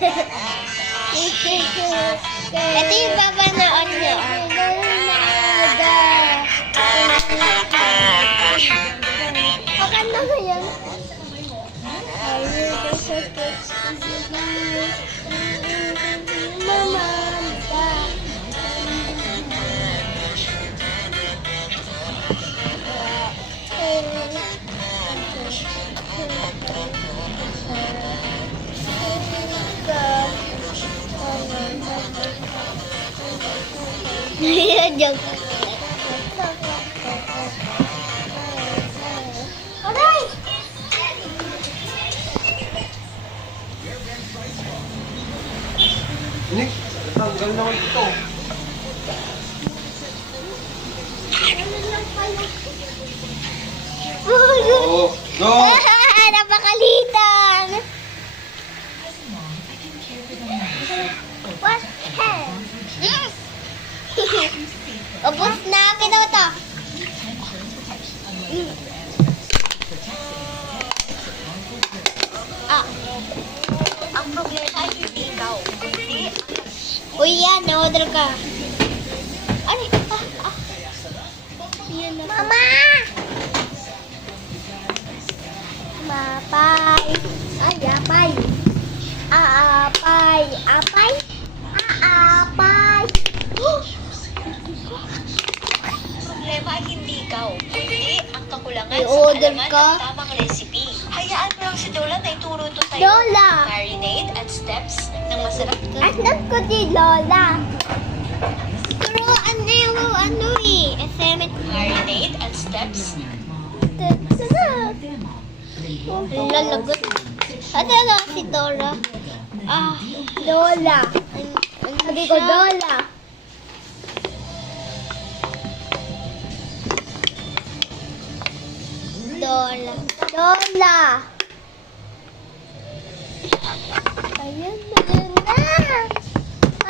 Ito yung babanoon nyo. Pakanta mo yan. Joke. Aray! Nick, tanggal naman ito. Oh, go! Napakalitan! What? Yes! Ubus na, to. Ah. Ang problema ay hindi ikaw, kundi Uy, yan, na-order ka. Ay, Mama! Mapay. Ay, apay. Apay. Apay? Apay. problema ay hindi ikaw, kundi ang kakulangan May sa order kaalaman ka? ng tamang recipe. Hayaan mo lang si Dola na ituro to sa'yo. Lola! Marinade at steps ng masarap na Anak ko si Lola. Pero ano eh. SMS. marinade at steps. Lalagot. Ano si Dora? Lola. Sabi ko Lola. Lola. Lola. Ayun na.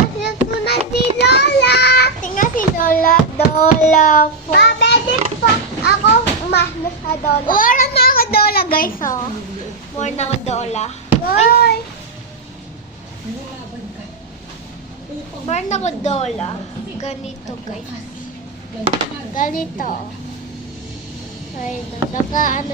Asyat ko na si Lola. Tingnan si Lola. Lola po. Pwede po ako umahlos sa Lola. Wala na ako Lola guys oh. More na ako Lola. Ay. More na ako Lola. Ganito guys. Ganito. Ay, naka ano